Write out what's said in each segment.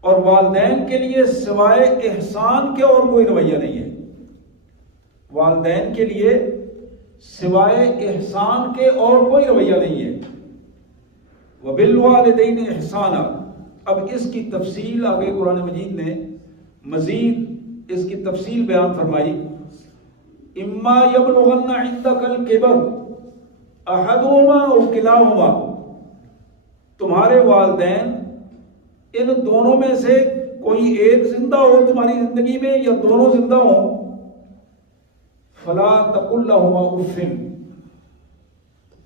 اور والدین کے لیے سوائے احسان کے اور کوئی رویہ نہیں ہے. والدین کے لیے سوائے احسان کے اور کوئی رویہ نہیں ہے. وَبِالْوَالِدَيْنِ إِحْسَانًا. اب اس کی تفصیل آگے قرآن مجید نے مزید اس کی تفصیل بیان فرمائی. اما یبلغن عندک الکبر احدهما او کلاہما. تمہارے والدین ان دونوں میں سے کوئی ایک زندہ ہو تمہاری زندگی میں یا دونوں زندہ ہوں. فلا تقل لهما اف.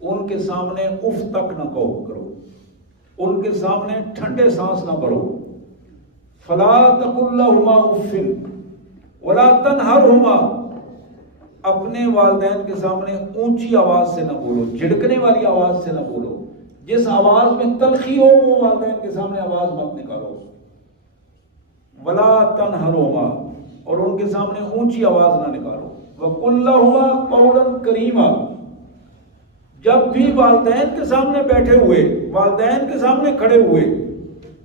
ان کے سامنے اف تک نہ کرو، ان کے سامنے ٹھنڈے سانس نہ پڑو. فلا تقل لهما اف ولا تنهرهما. اپنے والدین کے سامنے اونچی آواز سے نہ بولو، جھڑکنے والی آواز سے نہ بولو. جس آواز میں تلخی ہو وہ والدین کے سامنے آواز مت نکالو. ولا تنہرہما. اور ان کے سامنے اونچی آواز نہ نکالو. وقل لہما قولا کریما. جب بھی والدین کے سامنے بیٹھے ہوئے، والدین کے سامنے کھڑے ہوئے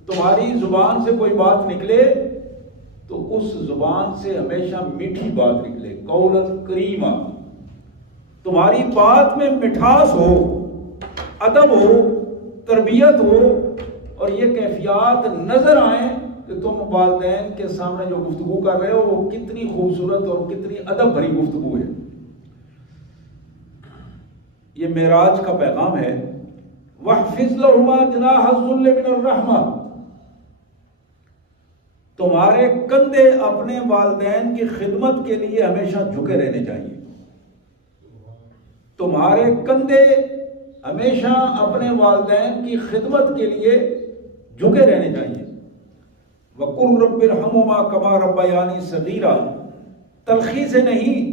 تمہاری زبان سے کوئی بات نکلے تو اس زبان سے ہمیشہ میٹھی بات نکلے. قولا کریما. تمہاری بات میں مٹھاس ہو، ادب ہو، تربیت ہو، اور یہ کیفیات نظر آئیں کہ تم والدین کے سامنے جو گفتگو کر رہے ہو وہ کتنی خوبصورت اور کتنی ادب بھری گفتگو ہے. یہ معراج کا پیغام ہے. وَاحْفِظْ لَهُمَا جَنَاحَ الذُّلِّ مِنَ الرَّحْمَةِ. تمہارے کندھے اپنے والدین کی خدمت کے لیے ہمیشہ جھکے رہنے چاہیے. تمہارے کندھے ہمیشہ اپنے والدین کی خدمت کے لیے جھکے رہنے چاہیے. وَقُلْ رَبِّ ارْحَمْهُمَا كَمَا رَبَّيَانِي صَغِيرًا. تلخی سے نہیں،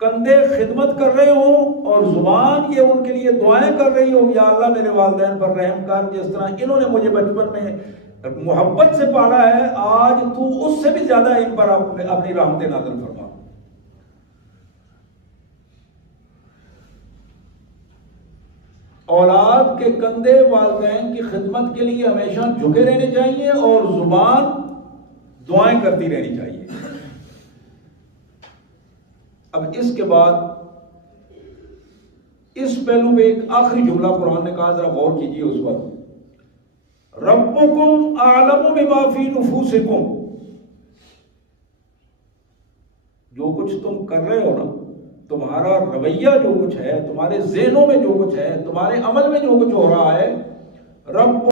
کندھے خدمت کر رہے ہوں اور زبان یہ ان کے لیے دعائیں کر رہی ہو، یا اللہ میرے والدین پر رحم کر، جس طرح انہوں نے مجھے بچپن میں محبت سے پالا ہے، آج تو اس سے بھی زیادہ ان پر اپنی رحمتیں نازل فرما. اولاد کے کندھے والدین کی خدمت کے لیے ہمیشہ جھکے رہنے چاہیے اور زبان دعائیں کرتی رہنی چاہیے. اب اس کے بعد اس پہلو میں ایک آخری جملہ قرآن نے کہا، ذرا غور کیجیے اس پر. ربکم اعلم بما فی نفوسکم. جو کچھ تم کر رہے ہو نا، تمہارا رویہ جو کچھ ہے، تمہارے ذہنوں میں جو کچھ ہے، تمہارے عمل میں جو کچھ ہو رہا ہے، رب